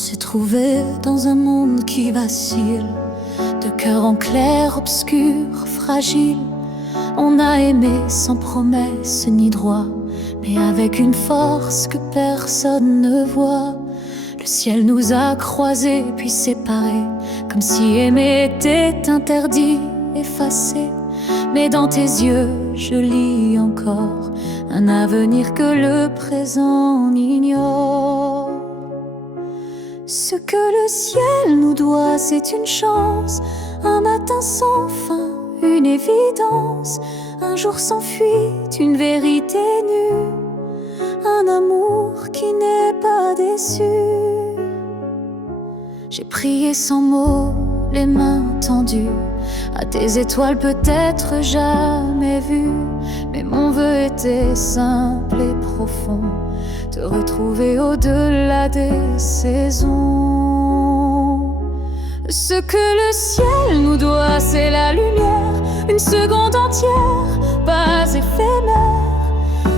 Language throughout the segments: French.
s'est trouvé dans un monde qui vacille, de cœur en clair, obscur, fragile. On a aimé sans promesse ni droit, mais avec une force que personne ne voit. Le ciel nous a croisés puis séparés, comme si aimer était interdit, effacé. Mais dans tes yeux, je lis encore un avenir que le présent ignore. Ce que le ciel nous doit, c'est une chance, un matin sans fin, une évidence, un jour sans fuite, une vérité nue, un amour qui n'est pas déçu. J'ai prié sans mots, les mains tendues à tes étoiles peut-être jamais vues, mais mon vœu était simple et profond, te retrouver au-delà des saisons. Ce que le ciel nous doit, c'est la lumière, une seconde entière, pas éphémère,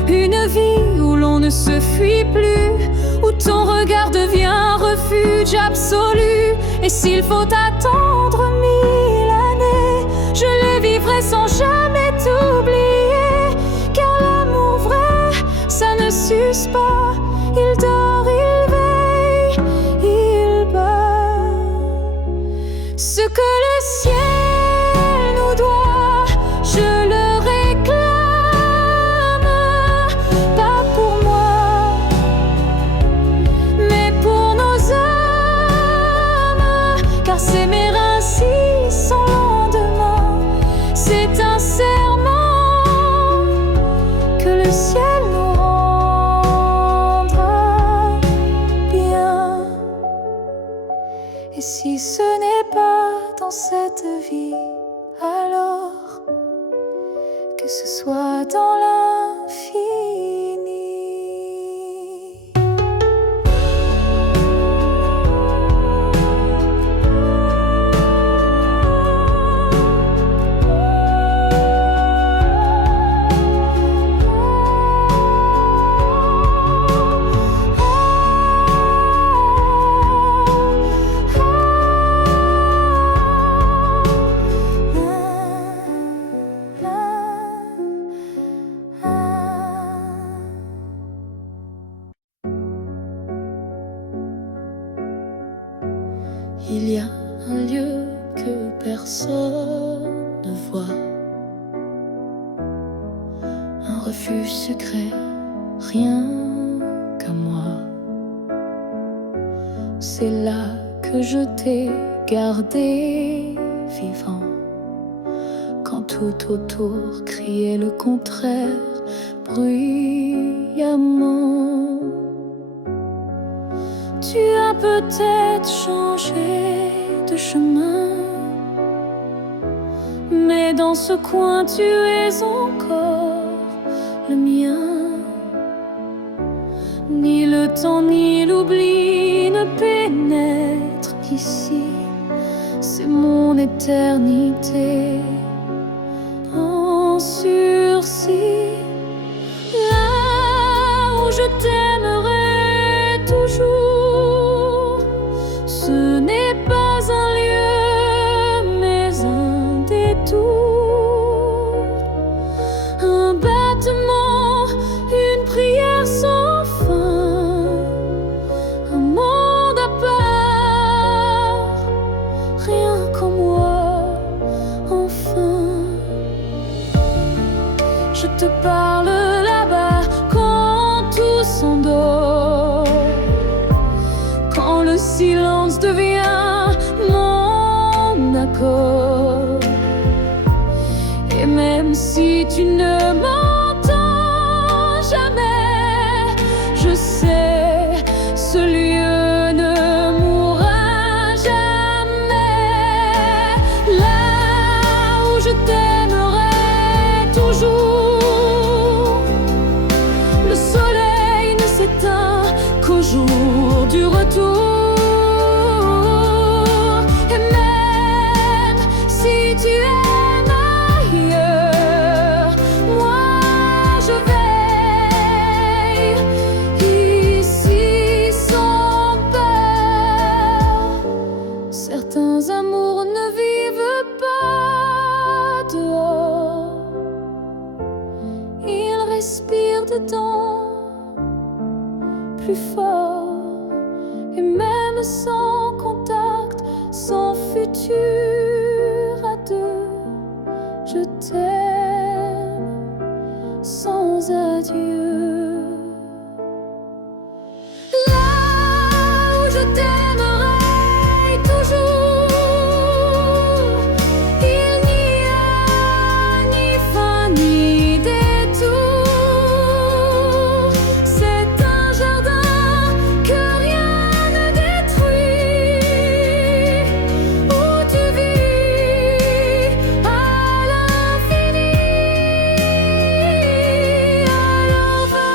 une vie où l'on ne se fuit plus, où ton regard devient un refuge absolu. Et s'il faut attendre 1000 années, je les vivrai sans jamais t'oublier, car l'amour vrai, ça ne s'use pas. Il dort, il veille, il bat. Ce que le ciel nous doit, je le réclame, pas pour moi, mais pour nos âmes, car s'aimer ainsi sans lendemain, c'est un serment que le ciel nous rendra bien. Et si ce n'est pas dans cette vie, alors que ce soit dans l'infini. Il y a un lieu que personne ne voit, un refuge secret, rien qu'à moi. C'est là que je t'ai gardé vivant, quand tout autour criait le contraire bruyamment. Tu as peut-être changé de chemin, mais dans ce coin tu es encore le mien. Ni le temps ni l'oubli ne pénètrent ici, c'est mon éternité en sursis. Là où je t'aimerai toujours, ce n'est pas un lieu, mais un détour, un battement, une prière sans fin, un monde à part, rien qu'en moi, enfin. Je te parle là-bas quand tout s'endort, quand le silence devient mon accord. Et même si tu ne m'entends jamais, je sais, ce lieu ne mourra jamais. Là où je t'aimerai toujours, le soleil ne s'éteint qu'au jour du retour. Et même si tu aimes ailleurs, moi je veille ici sans peur. respire dedans plus fort, et même sans contact, sans futur à deux, je t'aime sans adieu. Là où je t'aimerai toujours, il n'y a ni fin ni détour. C'est un jardin que rien ne détruit, où tu vis à l'infini. Alors va,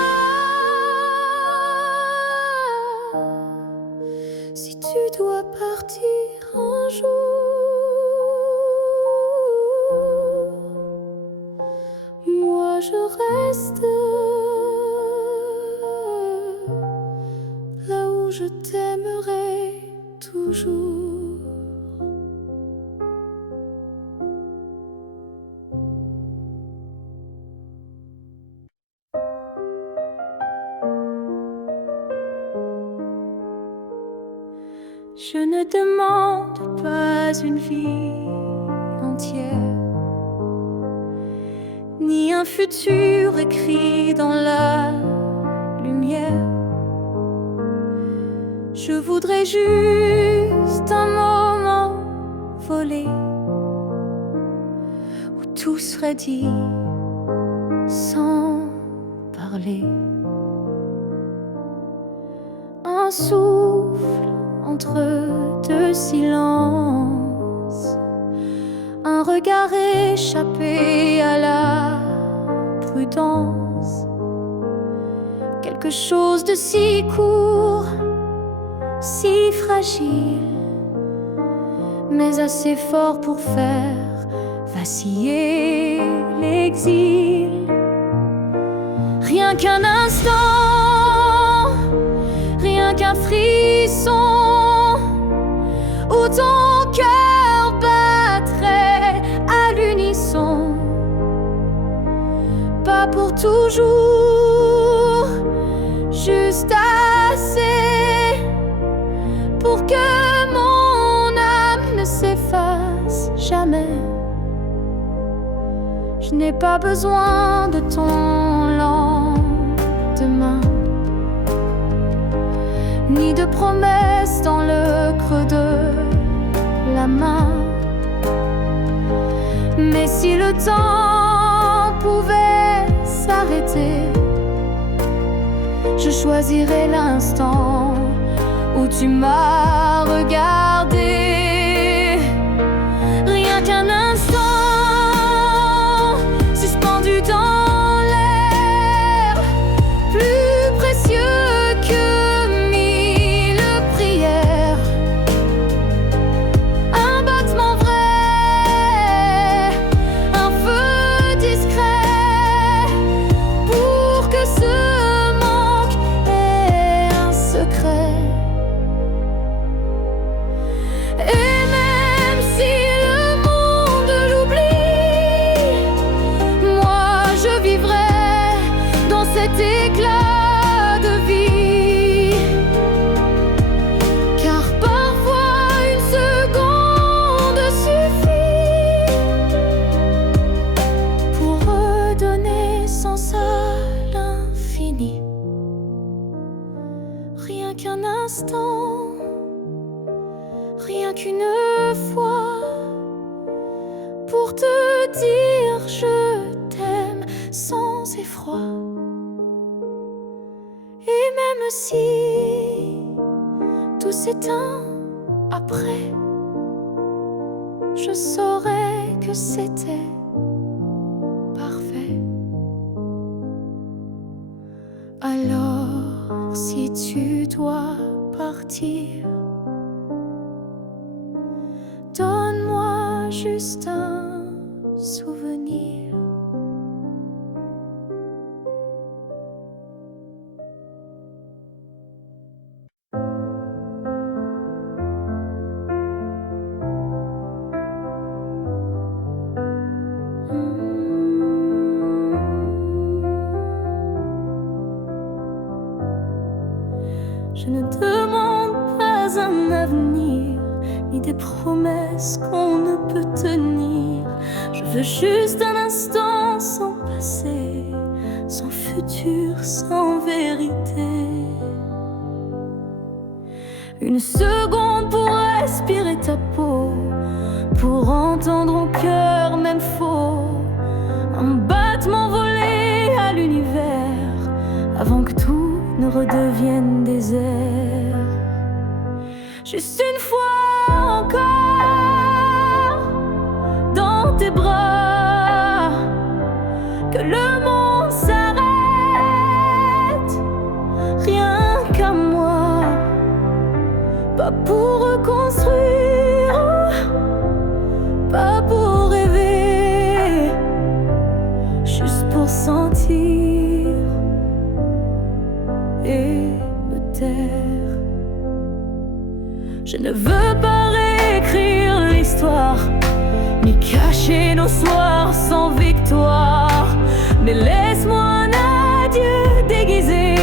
si tu dois partir un jour, moi je reste là où je t'aimerai toujours. Je ne demande pas une vie entière, ni un futur écrit dans la lumière. Je voudrais juste un moment volé, où tout serait dit sans parler. Un souffle entre deux silences, un regard échappé à la prudence, quelque chose de si court, si fragile, mais assez fort pour faire vaciller l'exil. Rien qu'un instant, rien qu'un frisson, où ton cœur battrait à l'unisson. Pas pour toujours, juste assez pour que mon âme ne s'efface jamais. Je n'ai pas besoin de ton lendemain, ni de promesses dans le creux de la main. Mais si le temps pouvait s'arrêter, je choisirais l'instant où tu m'as regardé. Rien qu'un instant, suspendu dans l'air, plus précieux que mille prières. Un battement vrai, un feu discret, pour que ce manque ait un secret. Et même si le monde l'oublie, moi je vivrai dans cet éclat de vie. Car parfois une seconde suffit pour redonner sens à l'infini. Rien qu'un instant, rien qu'une fois, pour te dire je t'aime sans effroi. Et même si tout s'éteint après, je saurais que c'était parfait. Alors si tu dois partir, donne-moi juste un souvenir. Je ne demande pas un avenir, ni des promesses qu'on ne peut tenir. Je veux juste un instant sans passé, sans futur, sans vérité. Une seconde pour respirer ta peau, pour entendre au cœur même faux, un battement volé à l'univers, avant que tout ne redevienne désert. Juste une fois encore, dans tes bras, que le monde s'arrête, rien qu'à moi. Pas pour reconstruire, pas pour rêver, juste pour sentir et me taire. Je ne veux pas réécrire l'histoire, ni cacher nos soirs sans victoire, mais laisse-moi un adieu déguisé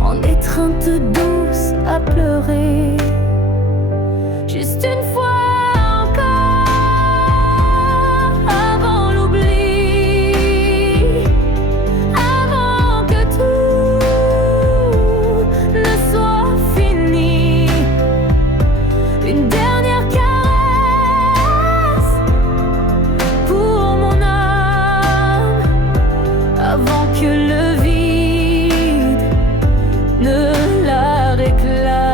en étreinte douce à pleurer. Juste une fois encore, avant l'oubli, avant que tout ne soit fini. Une dernière caresse pour mon âme, avant que le vide ne la réclame.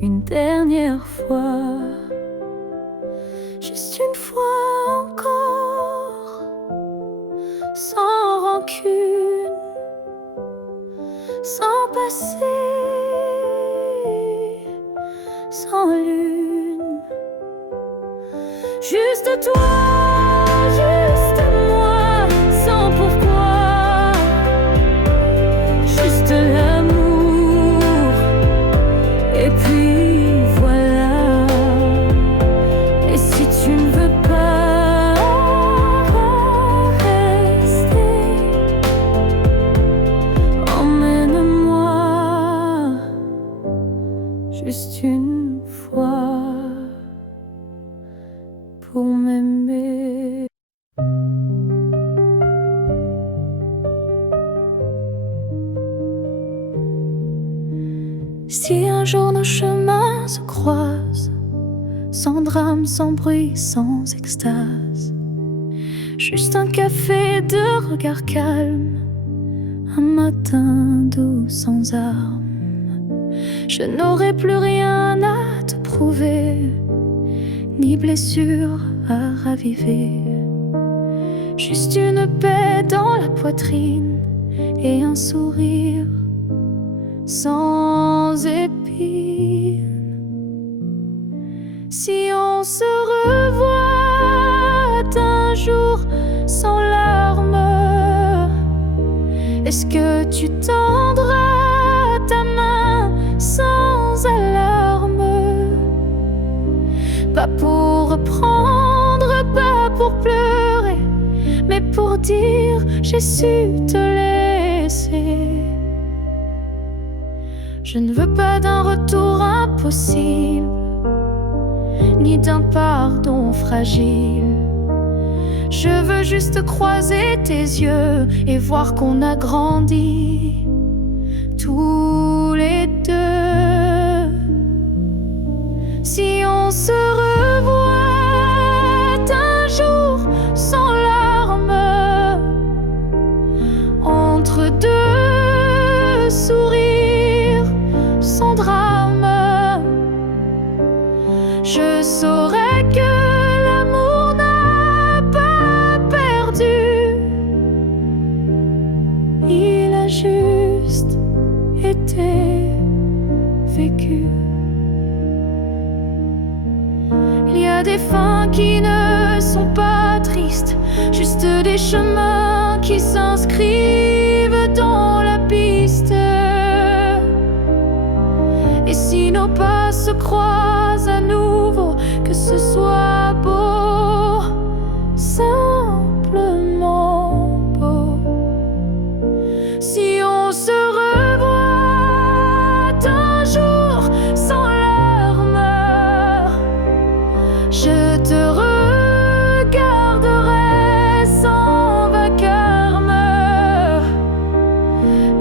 Une dernière fois, juste une fois encore, sans rancune, sans passé, sans lune. Juste toi, juste moi, sans pourquoi, juste l'amour, et puis juste une fois pour m'aimer. Si un jour nos chemins se croisent, sans drame, sans bruit, sans extase, juste un café de regard calme, un matin doux sans armes, je n'aurai plus rien à te prouver, ni blessure à raviver. Juste une paix dans la poitrine et un sourire sans épines. Si on se revoit un jour sans larmes, est-ce que tu tendras ta main sans alarme? Pas pour reprendre, pas pour pleurer, mais pour dire j'ai su te laisser. Je ne veux pas d'un retour impossible, ni d'un pardon fragile. Je veux juste croiser tes yeux et voir qu'on a grandi tous les deux. Si on se revoit un jour sans larmes, entre deux sourires sans drame, je saurai que l'amour n'a pas perdu. Il a juste été vécu. Il y a des fins qui ne sont pas tristes, juste des chemins qui s'inscrivent dans la piste. Et si nos pas se croisent à nouveau, que ce soit beau, simplement beau. Si on se revoit un jour sans larmes, je te regarderai sans vacarme.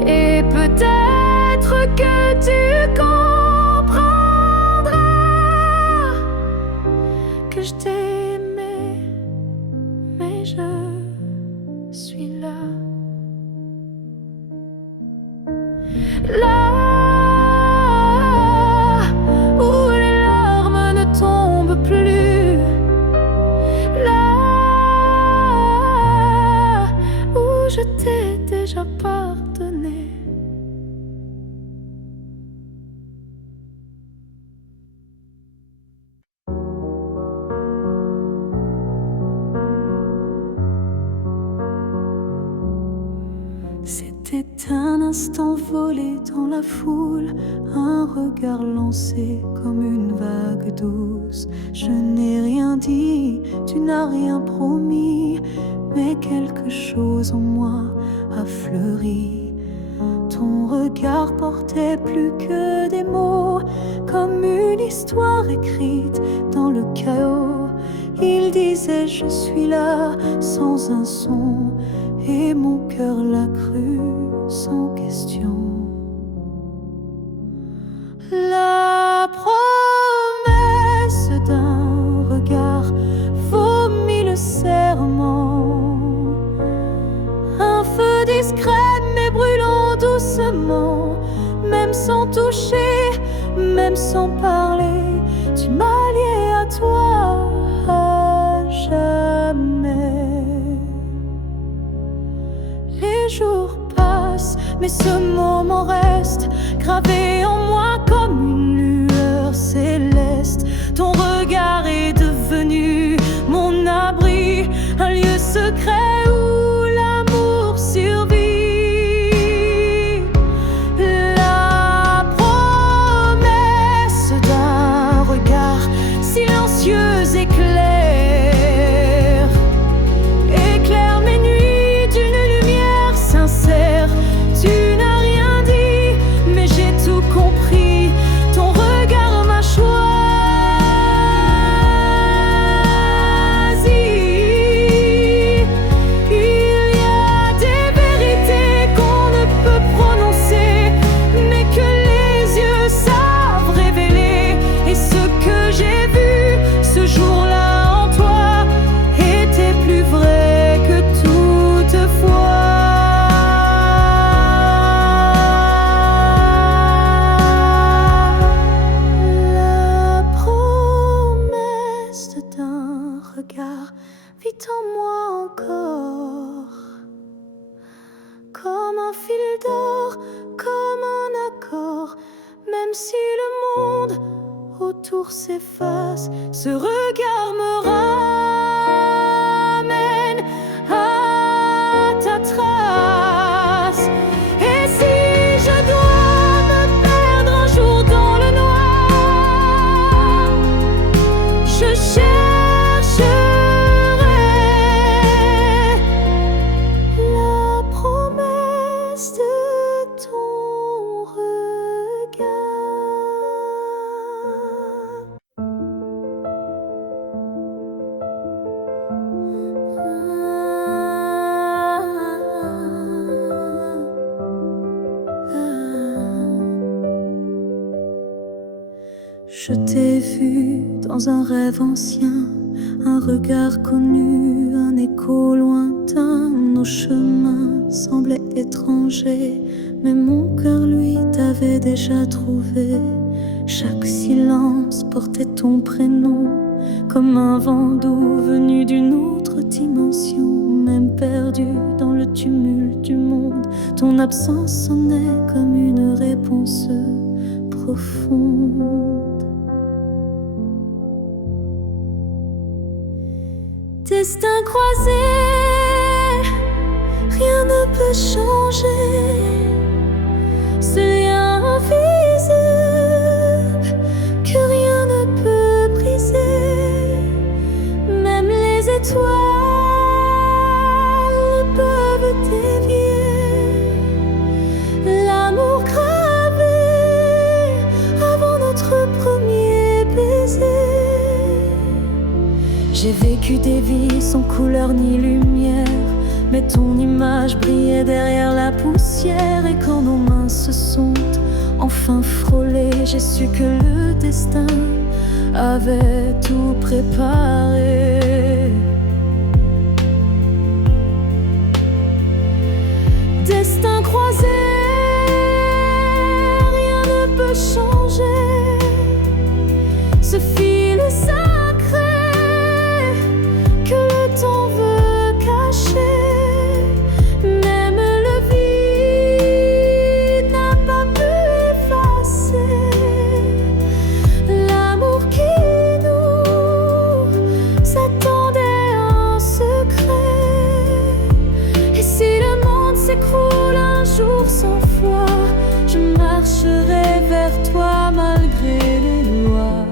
Et peut-être que tu comprendras que je t'ai aimé, mais je suis là. Là où les larmes ne tombent plus, là où je t'ai déjà pardonné. C'était un instant volé dans la foule, un regard lancé comme une vague douce. Je n'ai rien dit, tu n'as rien promis, mais quelque chose en moi a fleuri. Ton regard portait plus que des mots, comme une histoire écrite dans le chaos. Il disait je suis là sans un son, et mon cœur l'a cru sans question. La promesse d'un regard vaut mille serments. Un feu discret mais brûlant doucement, même sans toucher, même sans parler, tu m'as lié à toi à jamais. Les jours passent, mais ce moment reste gravé en moi comme une lueur céleste. Ton regard est devenu mon abri, un lieu secret où l'amour survit. La promesse d'un regard silencieux éclaire mes nuits d'une lumière sincère. Tu n'as rien dit, mais j'ai tout compris. Ton regard m'a choisi. Il y a des vérités qu'on ne peut prononcer, mais que les yeux savent révéler. Et ce que j'ai vu ce jour-là en toi était plus vrai que toutefois. La promesse d'un regard vit en moi encore, comme un fil d'or, comme un accord. Même si le monde autour s'efface, ce regard me ramène à ta trace. Et si je dois me perdre un jour dans le noir, je chercherai la promesse de ton regard. Je t'ai vu dans un rêve ancien, un regard connu, un écho lointain. Nos chemins semblaient étrangers, mais mon cœur, lui, t'avait déjà trouvé. Chaque silence portait ton prénom, comme un vent doux venu d'une autre dimension. Même perdu dans le tumulte du monde, ton absence sonnait comme une réponse profonde. Destin croisé, rien ne peut changer. Ce lien invisible que rien ne peut briser. Même les étoiles peuvent dévier l'amour gravé avant notre premier baiser. J'ai vécu des vies sans couleur ni lumière, mais ton image brillait derrière la poussière. Et quand nos mains se sont enfin frôlées, j'ai su que le destin avait tout préparé. Destin croisé, rien ne peut changer. Ce fil sacré que le temps veut cacher. Même le vide n'a pas pu effacer l'amour qui nous attendait en secret. Et si le monde s'écroule un jour sans foi, je marcherai vers toi malgré les lois.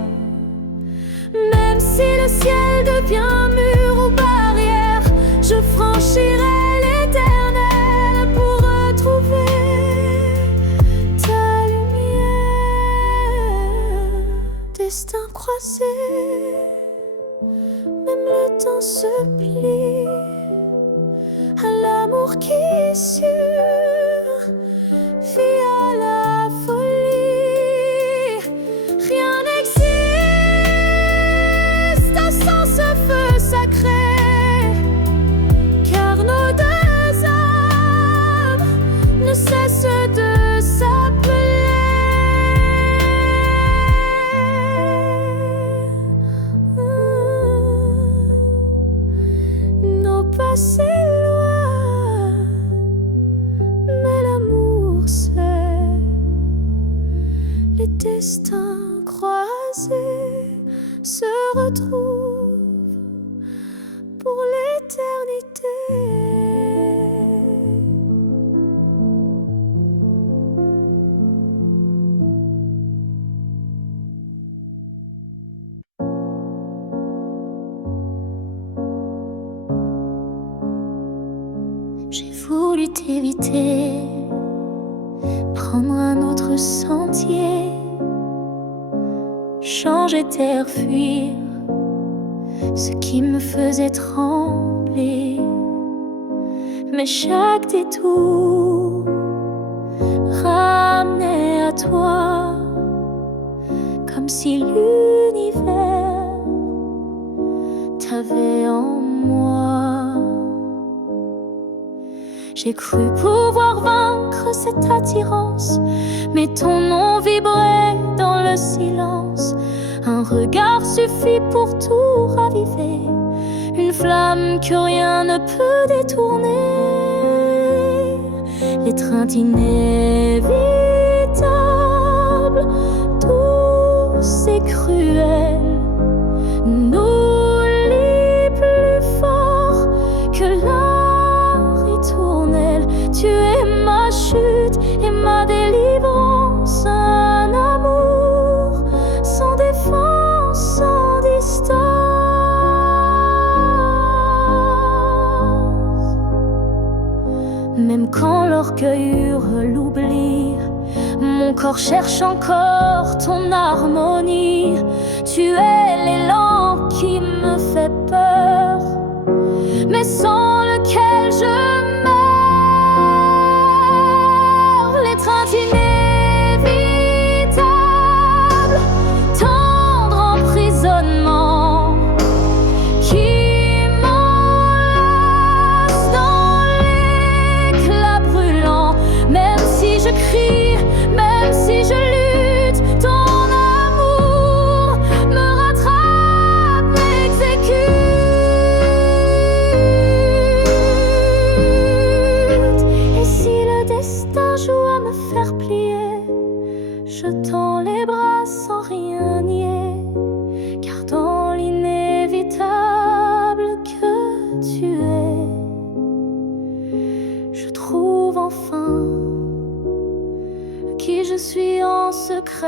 Même si le ciel devient mur ou barrière, je franchirai l'éternel pour retrouver ta lumière. Destin croisé, même le temps se plie à l'amour qui survit à la folie. Rien n'existe sans ce feu sacré, car nos deux âmes ne cessent de s'appeler. Nos passés loin, mais l'amour sait. Les destins croisés se retrouvent pour l'éternité. J'ai voulu t'éviter, prendre un autre sentier, changer d'air, fuir ce qui me faisait trembler. Mais chaque détour ramenait à toi, comme si l'univers t'avait en moi. J'ai cru pouvoir vaincre cette attirance, mais ton nom vibrait dans le silence. Un regard suffit pour tout raviver, une flamme que rien ne peut détourner. L'étreinte inévitable, douce et cruelle, nous lie plus fort que la ritournelle. Tu es ma chute et ma délivrance, un amour sans défense, sans distance. Même quand l'orgueil hurle l'oubli, mon corps cherche encore ton harmonie. Tu es l'élan qui me fait peur, mais sans lequel je meurs. L'étreinte inévitable, tendre emprisonnement qui m'enlace dans l'éclat brûlant. Même si je crie, même si je lutte, ton amour me rattrape, m'exécute. suis en secret.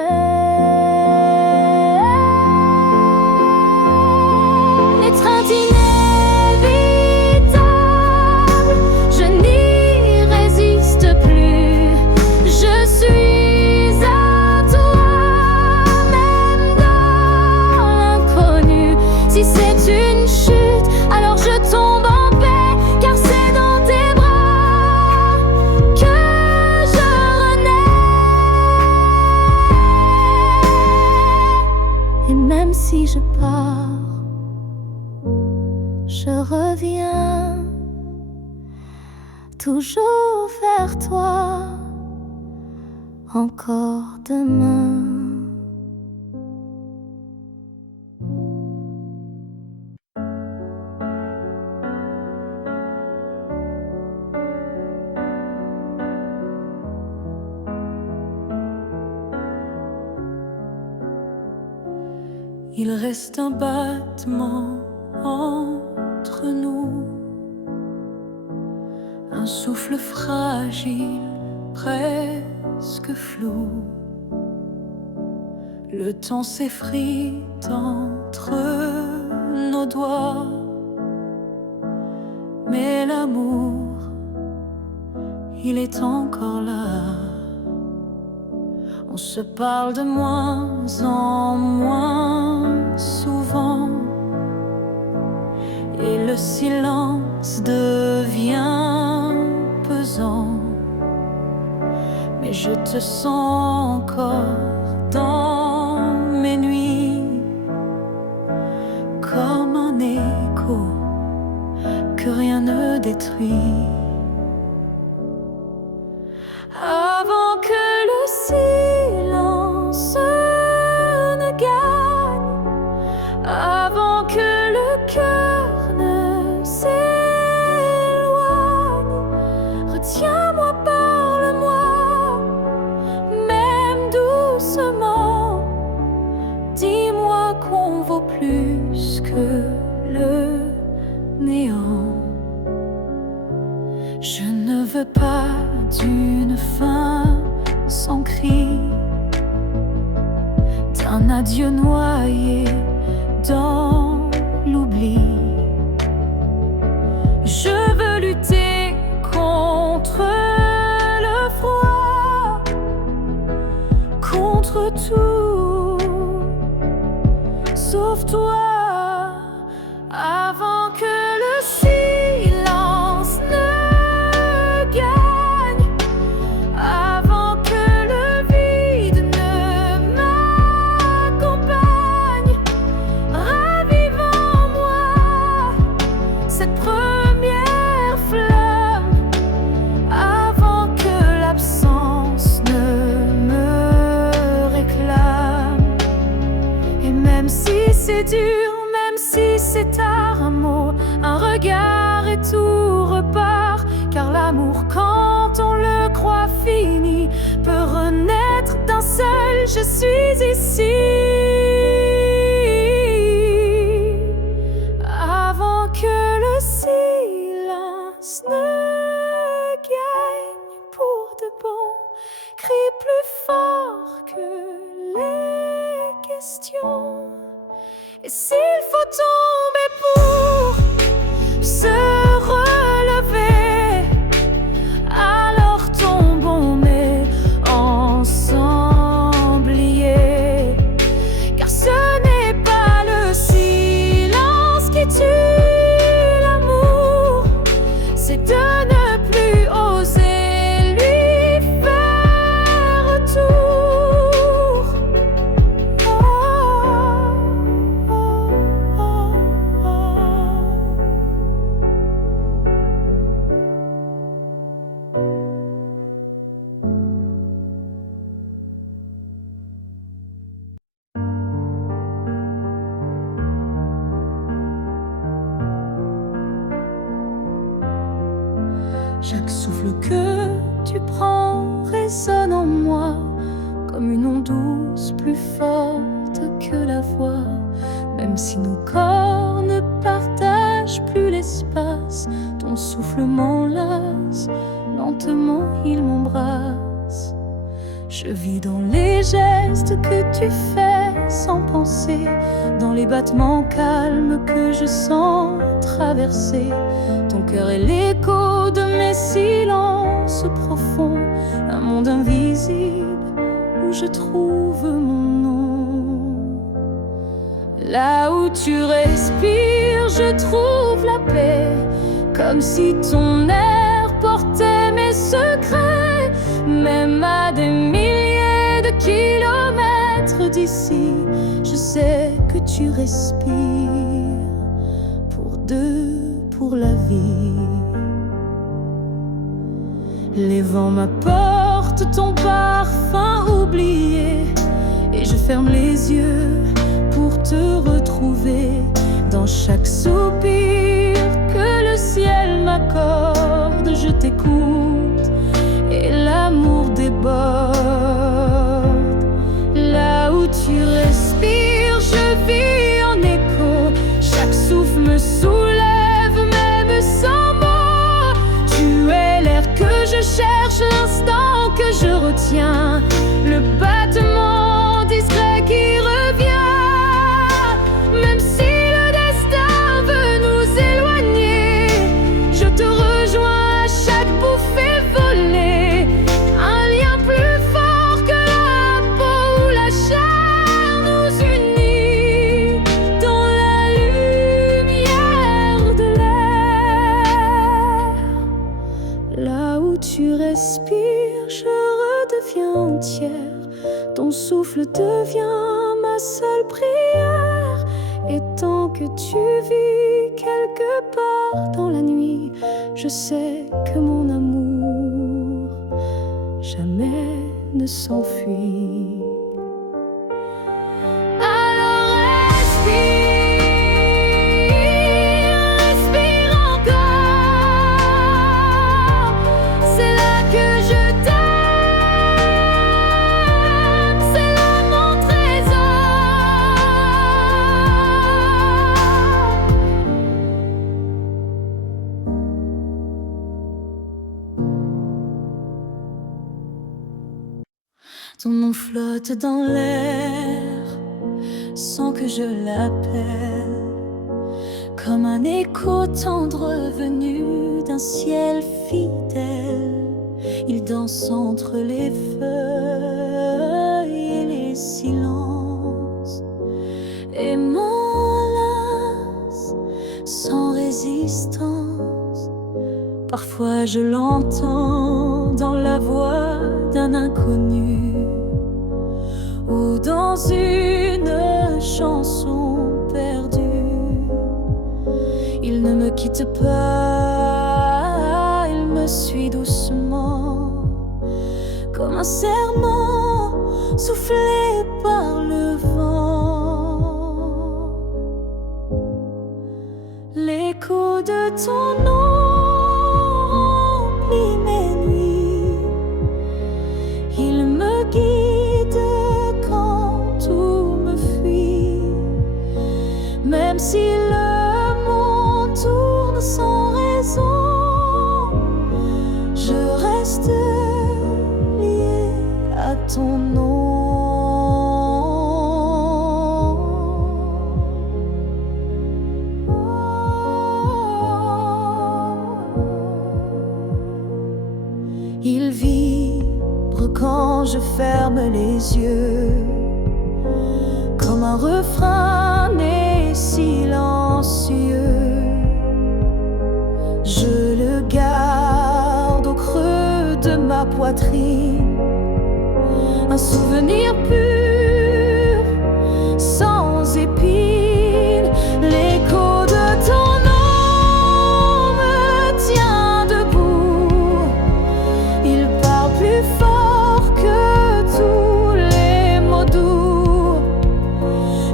L'étreinte inévitable, je n'y résiste plus. Je suis à toi, même dans l'inconnu. Si c'est une chute, alors je tombe en paix, car c'est dans tes bras que je renais. Et même si je pars, je reviens toujours vers toi, encore demain. Il reste un battement entre nous, un souffle fragile, presque flou. Le temps s'effrite entre nos doigts, mais l'amour, il est encore là. On se parle de moins en moins souvent, et le silence devient pesant. Mais je te sens encore dans mes nuits, comme un écho que rien ne détruit. Avant que le silence ne gagne, avant que le cœur ne s'éloigne, retiens-moi, parle-moi, même doucement. Dis-moi qu'on vaut plus que le néant. Je ne veux pas d'une fin sans cri, d'un adieu noyé dans l'oubli. Je veux lutter contre le froid, contre tout, sauf toi. Avant que le silence ne gagne, avant que le vide ne m'accompagne, ravive en moi cette première flamme, avant que l'absence ne me réclame. Et même si c'est dur, même si c'est tard, un mot, un regard et tout repart. Car l'amour, quand on le croit fini, peut renaître d'un seul je suis ici. Avant que le silence ne gagne pour de bon, crie plus fort que les questions. Et s'il faut tomber pour se relever, alors tombons mais ensemble liés. Car ce n'est pas le silence qui tue l'amour, c'est de ne plus oser lui faire retour. Oh, oh, oh, oh. Chaque souffle que tu prends résonne en moi comme une onde douce, plus forte que la voix. Même si nos corps ne partagent plus l'espace, ton souffle m'enlace, lentement il m'embrasse. Je vis dans les gestes que tu fais sans penser, dans les battements calmes que je sens traverser. Ton cœur est l'écho de mes silences profonds, un monde invisible où je trouve mon nom. Là où tu respires, je trouve la paix, comme si ton air portait mes secrets. Même à des milliers de kilomètres d'ici, je sais que tu respires pour deux, pour la vie. Les vents m'apportent ton parfum oublié, et je ferme les yeux pour te retrouver. Dans chaque soupir que le ciel m'accorde, je t'écoute et l'amour déborde. Là où tu respires, je vis en écho. Chaque souffle me soulève, même sans mots. Tu es l'air que je cherche, l'instant que je retiens, le battement discret qui revient. Même si le destin veut nous éloigner, je te rejoins à chaque bouffée volée. Un lien plus fort que la peau ou la chair nous unit dans la lumière de l'air. Là où tu respires, je redeviens entière. Ton souffle devient ma seule prière. Et tant que tu vis quelque part dans la nuit, je sais que mon amour jamais ne s'enfuit. Alors respire, respire encore. C'est là que je t'aime, c'est là mon trésor. Ton nom flotte dans l'air sans que je l'appelle, comme un écho tendre venu d'un ciel fidèle. Il danse entre les feuilles et les silences et m'enlace sans résistance. Parfois je l'entends dans la voix d'un inconnu ou dans une chanson perdue. Il ne me quitte pas, il me suit doucement, comme un serment soufflé par le vent. L'écho de ton nom remplit mes nuits, il me guide quand tout me fuit. Même si le monde tourne sans raison, je reste lié à ton nom. Il vibre quand je ferme les yeux, comme un refrain né silencieux. Je le garde au creux de ma poitrine, un souvenir pur, sans épines. L'écho de ton nom me tient debout, il parle plus fort que tous les mots doux.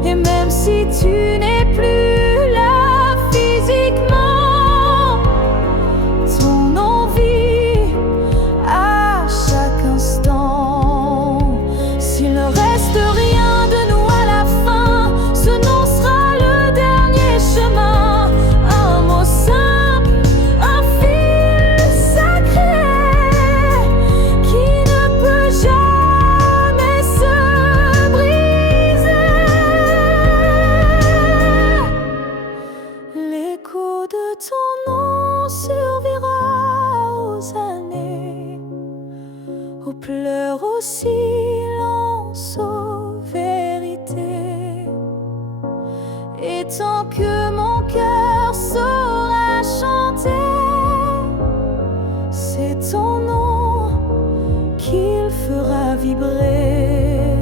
Et même si tu n'es plus là physiquement, ton nom vit à chaque instant. S'il ne reste rien de nous à la fin, ce nom pleure au silence, aux vérités. Et tant que mon cœur saura chanter, c'est ton nom qu'il fera vibrer.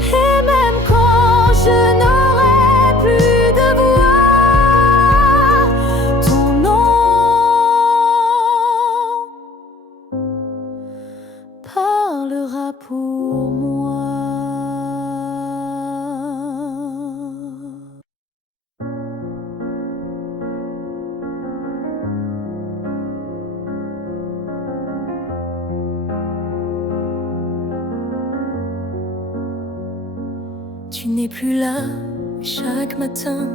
Et même quand je n'aurai plus de voix, ton nom parlera pour moi. Tu n'es plus là, mais chaque matin,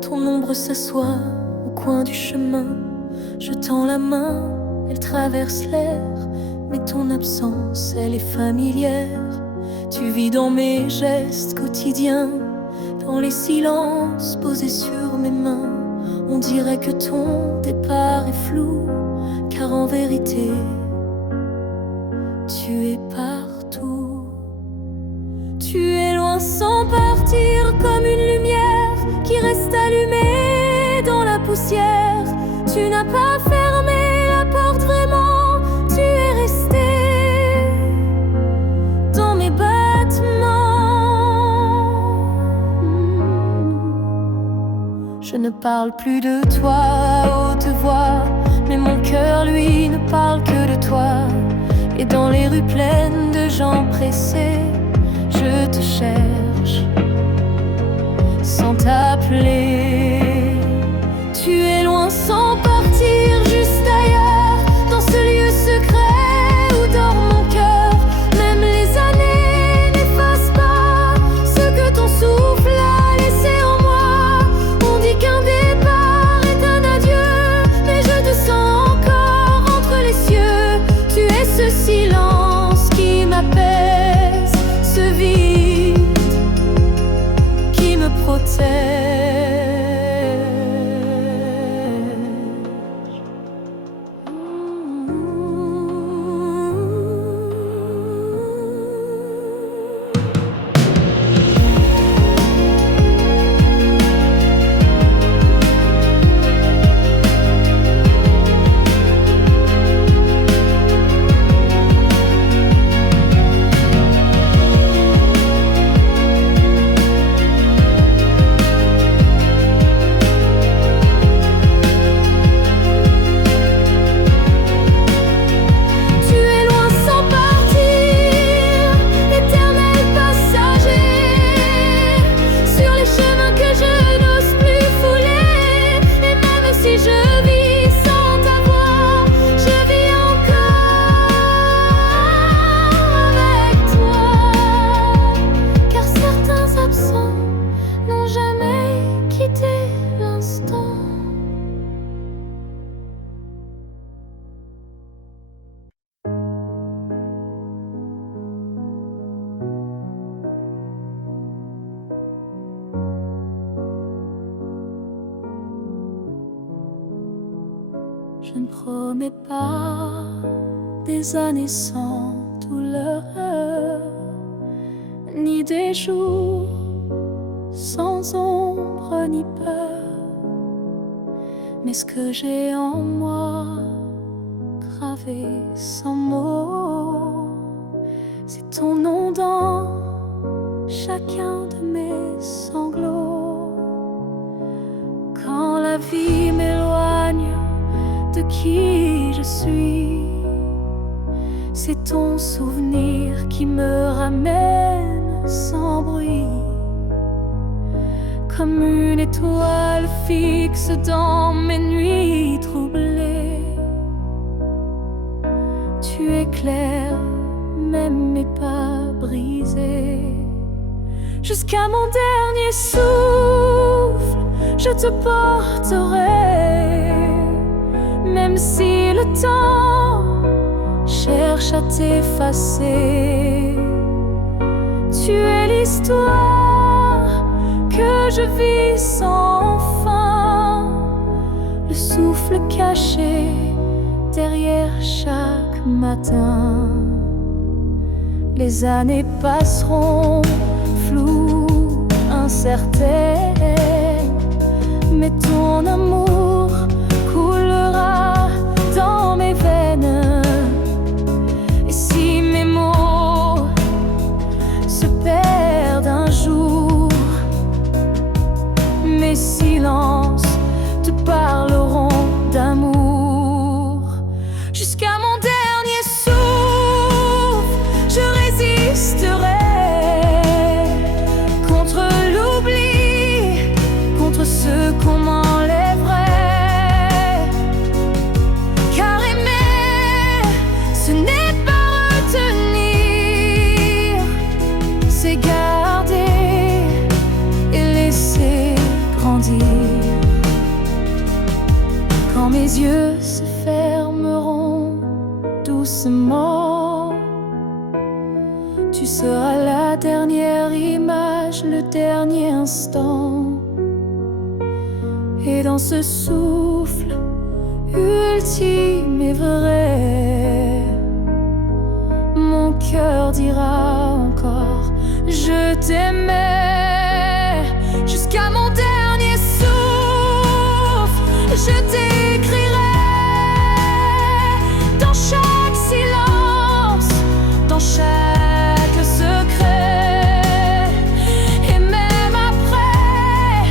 ton ombre s'assoit au coin du chemin. Je tends la main, elle traverse l'air, mais ton absence, elle est familière. Tu vis dans mes gestes quotidiens, dans les silences posés sur mes mains. On dirait que ton départ est flou, car en vérité, tu es partout. Tu es loin sans partir, comme une lumière qui reste allumée dans la poussière. Tu n'as pas fermé la porte vraiment, tu es resté dans mes battements. Je ne parle plus de toi à haute voix, mais mon cœur lui ne parle que de toi. Et dans les rues pleines de gens pressés, je te cherche sans t'appeler. Tu es loin sans partir, juste ailleurs, dans ce lieu secret où dort mon cœur. Même les années n'effacent pas ce que ton souffle a laissé en moi. On dit qu'un départ est un adieu, mais je te sens encore entre les cieux. Tu es ce silence qui m'apaise, ce vide qui me protège. Je ne promets pas des années sans douleur, ni des jours sans ombre ni peur. Mais ce que j'ai en moi, gravé sans mots, c'est ton nom dans chacun de mes sanglots. Quand la vie m'éloigne de qui je suis, c'est ton souvenir qui me ramène sans bruit. Comme une étoile fixe dans mes nuits troublées, tu éclaires même mes pas brisés. Jusqu'à mon dernier souffle, je te porterai, même si le temps cherche à t'effacer. Tu es l'histoire que je vis sans fin, le souffle caché derrière chaque matin. Les années passeront, floues, incertaines, mais ton amour coulera dans mes veines. Et si mes mots se perdent un jour, mes silences te parleront d'amour. Jusqu'à mon dernier souffle, je résisterai contre l'oubli, contre ce qu'on m'enlèverait. Car aimer, ce n'est pas retenir, c'est garder et laisser grandir. Quand mes yeux se fermeront doucement, tu seras la dernière image, le dernier instant. Et dans ce souffle ultime et vrai, mon cœur dira encore je t'aimais. Jusqu'à mon dernier souffle, je t'écrirai dans chaque silence, dans chaque secret. Et même après,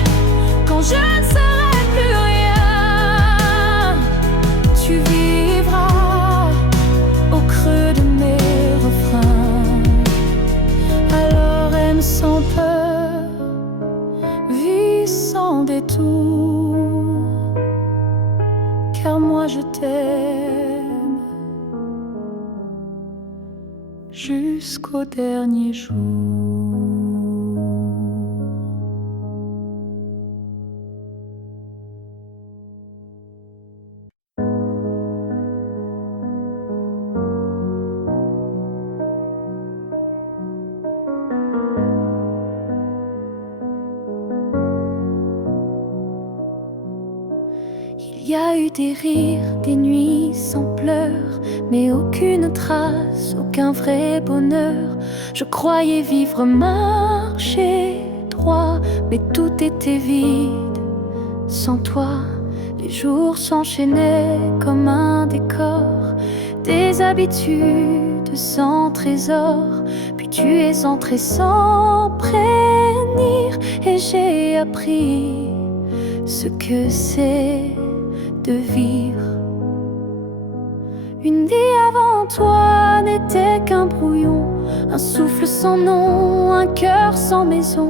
quand je ne serai plus rien, tu vivras au creux de mes refrains. Alors aime sans peur, vis sans détour, car moi je t'aime jusqu'au dernier jour. Il y a eu des rires, des nuits sans pleurs, mais aucune trace, aucun vrai bonheur. Je croyais vivre, marcher droit, mais tout était vide. Sans toi, les jours s'enchaînaient comme un décor, des habitudes sans trésor. Puis tu es entré sans prévenir, et j'ai appris ce que c'est de vivre. Une vie avant toi n'était qu'un brouillon, un souffle sans nom, un cœur sans maison.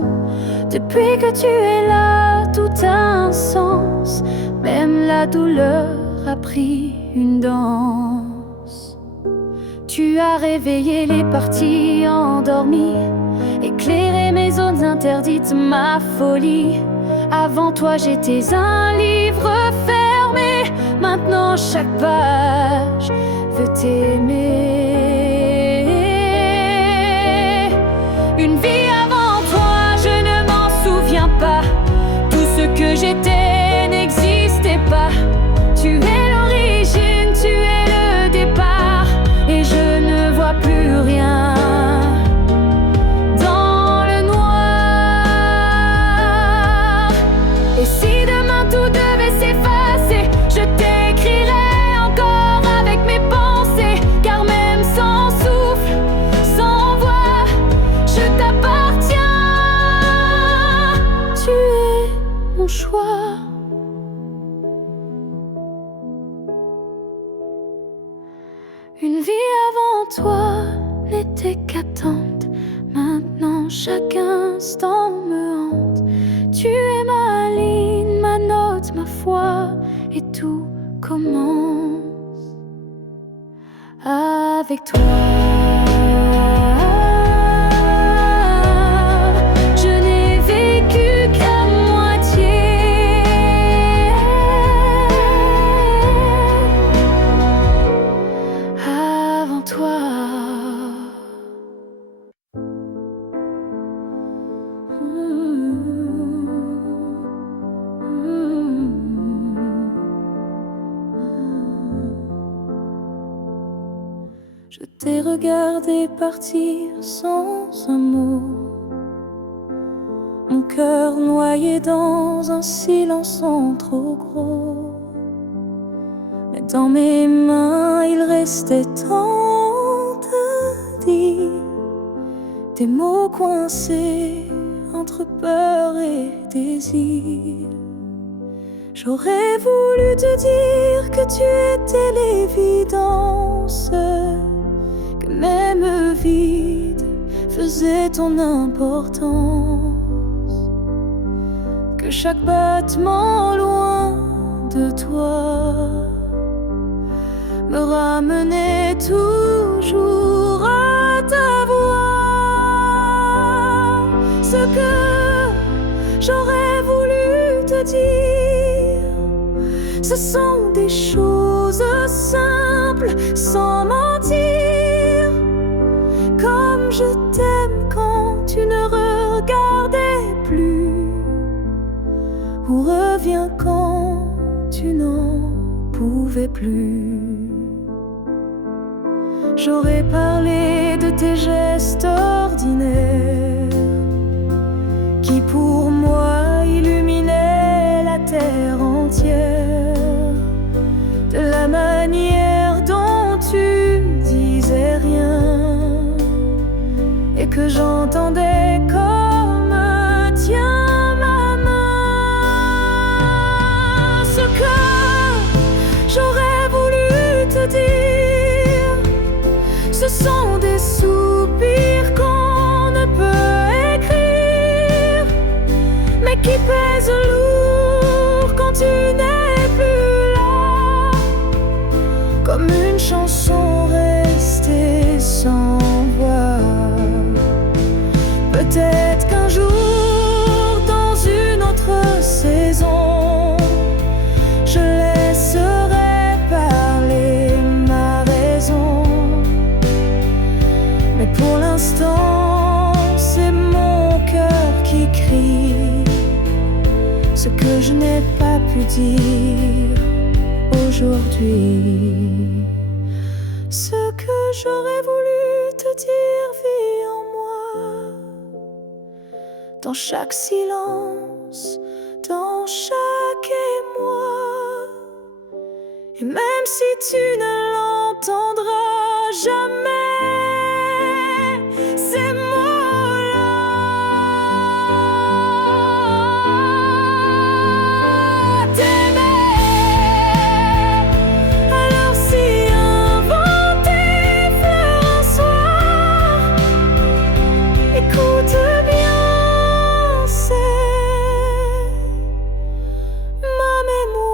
Depuis que tu es là, tout a un sens, même la douleur a pris une danse. Tu as réveillé les parties endormies, éclairé mes zones interdites, ma folie. Avant toi j'étais un livre fermé, maintenant chaque page veut t'aimer. Une vie avant toi, je ne m'en souviens pas, tout ce que j'étais n'existait pas. Tu es l'origine, tu es le départ, et je ne vois plus rien. Et si demain tout devait s'effacer, je t'écrirai encore avec mes pensées. Car même sans souffle, sans voix, je t'appartiens. Tu es mon choix. Une vie avant toi n'était qu'attente, maintenant chaque instant me hante. Tu es ma ligne, ma note, ma foi, et tout commence avec toi. Je n'ai vécu qu'à moitié. Avant toi. Je t'ai regardé partir sans un mot, mon cœur noyé dans un silence trop gros. Mais dans mes mains il restait tant à dire, des mots coincés entre peur et désir. J'aurais voulu te dire que tu étais l'évidence, que même vide faisait ton importance, que chaque battement loin de toi me ramenait toujours à ta voix. Ce que j'aurais voulu te dire, ce sont des choses simples, sans mentir. Comme je t'aime quand tu ne regardais plus, ou reviens quand tu n'en pouvais plus. J'aurais parlé de tes gestes ordinaires qui pour moi illuminaient la terre entière, de la manière dont tu disais rien et que j'entendais comme tiens ma main. Ce que j'aurais voulu te dire, ce sont des soupirs qu'on ne peut écrire, mais qui pèsent lourd quand tu n'es plus là, comme une chanson restée sans voix. Peut-être qu'un jour, dans une autre saison, je laisserai parler ma raison. Mais pour l'instant, c'est mon cœur qui crie ce que je n'ai pas pu dire aujourd'hui. Ce que j'aurais voulu te dire vit en moi, dans chaque silence, dans chaque émoi. Et même si tu ne l'entendras jamais, ces mots-là, t'aimer. Alors si inventer fleur un soir, écoute bien, c'est ma mémoire.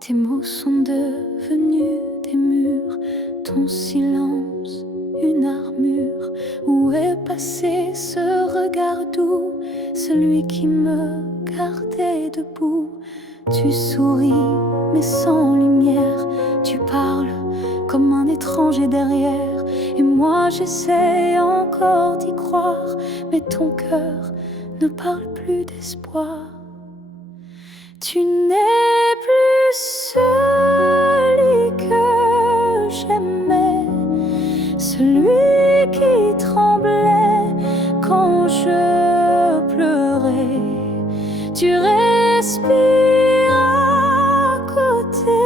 Tes mots sont devenus des murs, ton silence une armure. Où est passé ce regard doux, celui qui me gardait debout? Tu souris mais sans lumière, tu parles comme un étranger derrière. Et moi j'essaie encore d'y croire, mais ton cœur ne parle plus d'espoir. Tu n'es plus celui que j'aimais, celui qui tremblait quand je pleurais. Tu respires à côté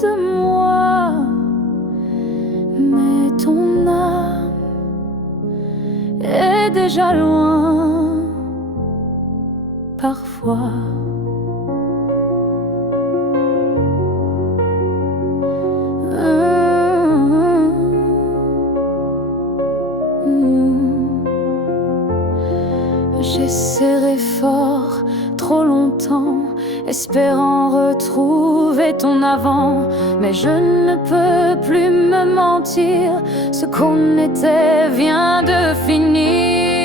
de moi, mais ton âme est déjà loin parfois. J'ai serré fort trop longtemps, espérant retrouver ton avant. Mais je ne peux plus me mentir, ce qu'on était vient de finir.